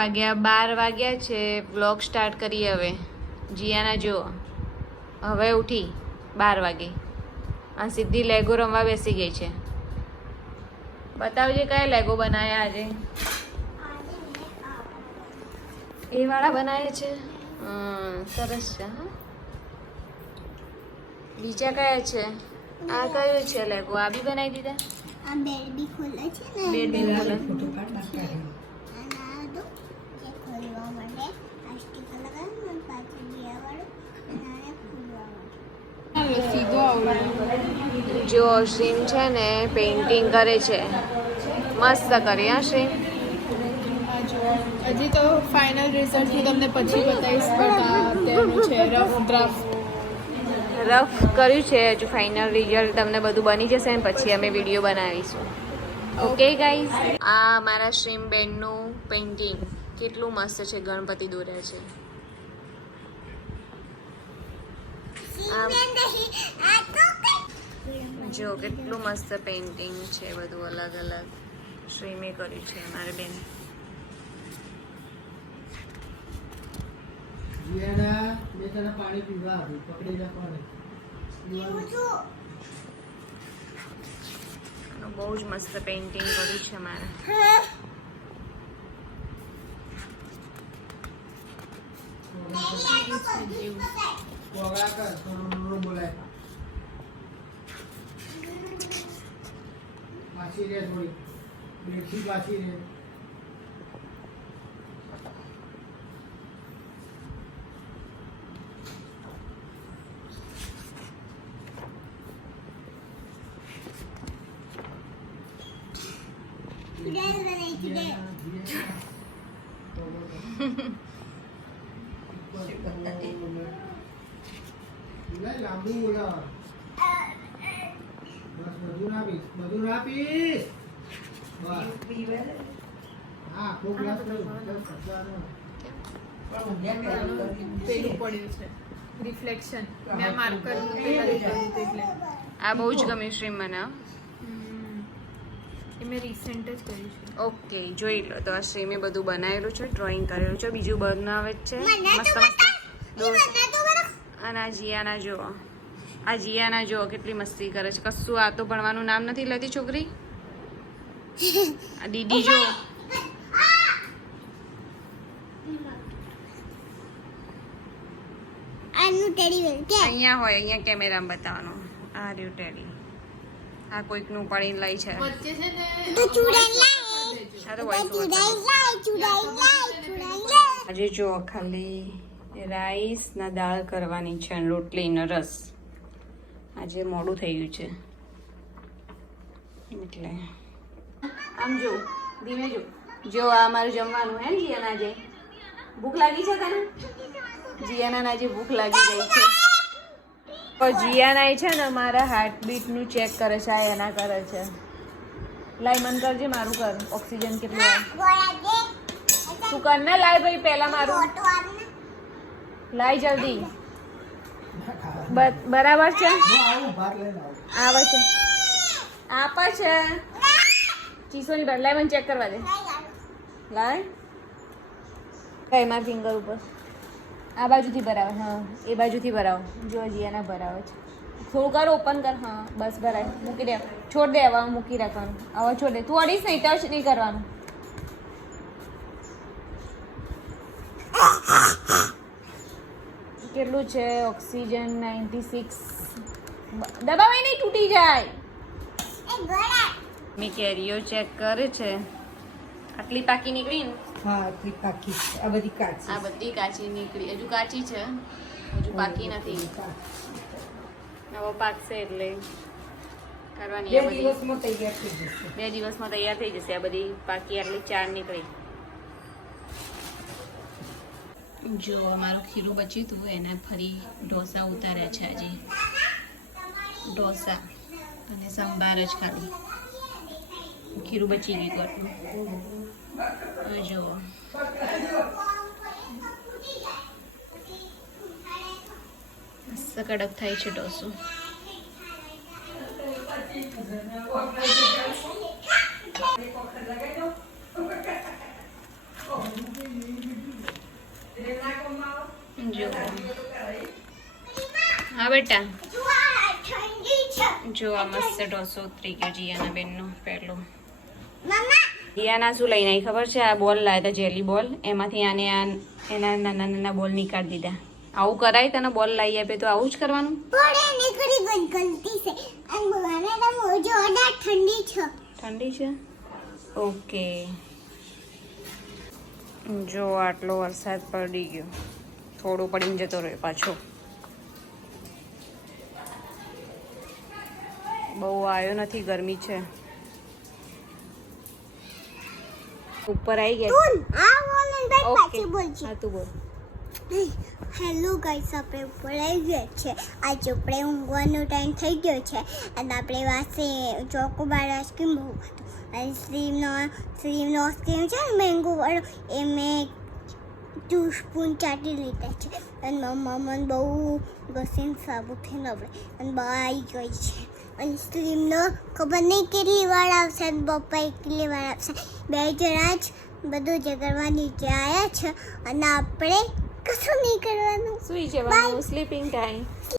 12 વાગ્યા છે. Vlog start કરીએ હવે. જીયાના જો હવે ઉઠી 12 વાગે અને સીધી લેગો રમવા બેસી ગઈ છે. બતાવજે કયા લેગો બનાવ્યા આજે? એ વાળા બનાવ્યા છે. સરસ છે. હા, બીજા કયા છે? આ કયું છે લેગો? આ બી બનાવી દીધા. આ બેડ બી ખોલે છે ને, બેડ બી ખોલે. અને આ દો જે ખોલવા માટે આ સ્ટીકર લગાવ્યું ને પાછું દિયા વાળું અને આને ખોલવા માટે. જો શ્રીમ છે ને પેઇન્ટિંગ કરે છે. મસ્ત કરી. હા શ્રીમ, હજી તો ફાઇનલ રિઝલ્ટ હું તમને પછી બતાવીશ, બટ અત્યારનું છે રફ ડ્રાફ્ટ. રફ કર્યું છે. હજુ ફાઇનલ રિઝલ્ટ તમને બધું બની જશે ને પછી અમે વિડીયો બનાવીશું. ઓકે ગાઈઝ, આ મારા શ્રીમ બેનનું પેઇન્ટિંગ કેટલું મસ્ત છે. ગણપતિ દોર્યા છે. જો કેટલું મસ્ત પેઇન્ટિંગ છે. બધું અલગ અલગ શ્રીમે કર્યું છે મારી બેન. પાણી પીવા પકડી રાખવાનું. બહુ જ મસ્ત પેઇન્ટિંગ કર્યું છે મારે. બોલાય પાછી રે થોડી બેઠી પાછી રે. લાંબુ બોલા બસ બધું આપીશ બસ. હા ખૂબ ગ્લાસ પેલું પડ્યું છે રિફ્લેક્શન. મેં માર્કર એટલે આ બહુ જ ગમ્યું શ્રીમ મને. એ મેં રિસેન્ટ જ કર્યું છે. ઓકે, જોઈ લો તો આ શ્રીમે બધું બનાવેલું છે, ડ્રોઈંગ કરેલું છે, બીજું બનાવે જ છે મસ્ત મસ્ત. અને આ જીયાના જુઓ, આ જીયાના જુઓ કેટલી મસ્તી કરે છે. કશું આ તો ભણવાનું નામ નથી લેતી છોકરી. આ દીદી જો આનું ટેડી બેર કે અહીંયા હોય, અહીંયા કેમેરામાં બતાવવાનું. આ રહ્યું ટેડી. આ કોઈકનું પાડીને લઈ છે. વચ્ચે છે ને તો ચૂડાઈ લાય આ તો voice over ચૂડાઈ. આજે જો ખાલી રાઈસ ના દાળ કરવાની છે અને રોટલી ને રસ. આજે મોડું થઈ ગયું છે એટલે આમ જો ધીમે જો આ મારું જમવાનું હે ને જીયાના. આજે ભૂખ લાગી છે તને? જીયાના આજે ભૂખ લાગી ગઈ છે. તો જીયાના છે ને મારા હાર્ટબીટ નું ચેક કરે છે. આ એના કરે છે. લાઈ મન કરજે, મારું કર. ઓક્સિજન કેટલું આવે તું કર ને. લાય ભાઈ પહેલા મારું લાય જલ્દી. બરાબર છે. આવે છે, આપે છે. ચીસોની બાર લાય, મને ચેક કરવા દે. લાય કઈ માર ફિંગર ઉપર. આ બાજુથી ભરાવે. હા, એ બાજુથી ભરાવો. જો જીયાના ભરાવે છે. થોડું કર, ઓપન કર. હા બસ ભરાય. મૂકી દે, છોડ દે. હવે મૂકી રાખવાનું. હવે છોડ દે. તું અડીશ નહીં, ટચ નહીં કરવાનું. કેટલું છે ઓક્સિજન? 96. દબાવાય નહીં, તૂટી જાય. મેં કેરીઓ ચેક કરે છે. આટલી પાકી નીકળી ને? હા આટલી પાકી. આ બધી કાચી. આ બધી કાચી નીકળી. હજુ કાચી છે, હજુ પાકી નથી. હવે પાકશે એટલે કરવાની. 2 દિવસમાં તૈયાર થઈ જશે. 2 દિવસમાં તૈયાર થઈ જશે. આ બધી પાકી આટલી 4 નીકળી. જો અમારું ખીરું બચ્યું હતું એને ફરી ઢોસા ઉતાર્યા છે આજે. ઢોસા અને સંભાર જ ખાલી. ખીરું બચી ગયું આટલું. જો મસ્ત કડક થાય છે ઢોસો. જો હા બેટા ઠંડી છે જો આ મસ્ત ઢોસો ઉતરી ગયો જીયાના બેનનો પહેલો. મમ્મા જીયાના શું લઈને આવી ખબર છે? આ બોલ લાવ્યા હતા જેલી બોલ, એમાંથી આને એના નાના નાના બોલ નીકાળી દીધા. આવું કરાય? તને બોલ લાવી આપે તો આવું જ કરવાનું? પડે નીકળી ગઈ ગલતી છે અને મને તો મોજો ઓડા ઠંડી છે. ઠંડી છે? ઓકે. જો આટલો વરસાદ પડી ગયો, થોડો પડીને જતો રહ્યો પાછો. બહુ આવ્યો નથી, ગરમી છે. ઉપર આવી ગયા. તું આ બોલ ને બેન ઓકે. પાછી બોલજે. હા તું બોલ. હેલો ગાઈસ, આપણે ઉપર આવી ગયા છે. આજે આપણે ઊંઘવાનો ટાઈમ થઈ ગયો છે અને આપણે પાસે ચોકોબાર આઈસ્ક્રીમ બહુ હતું. આઈસ્ક્રીમનો આઈસ્ક્રીમ છે ને મેંગો વાળો, એ મેં 2 સ્પૂન ચાટી લીધા છે અને મમ્મા મને બહુ ઘસીને સાબુ થઈને આપણે અને બહાર આવી ગઈ છે. આઈસ્ક્રીમનો ખબર નહીં કેટલી વાર આવશે અને પપ્પા કેટલી વાર આવશે. 2 જણા જ બધું જ કરવા નીચે આવ્યા છે અને આપણે કશું નહીં કરવાનું. સુઈ જવાનું, સ્લીપિંગ ટાઈમ.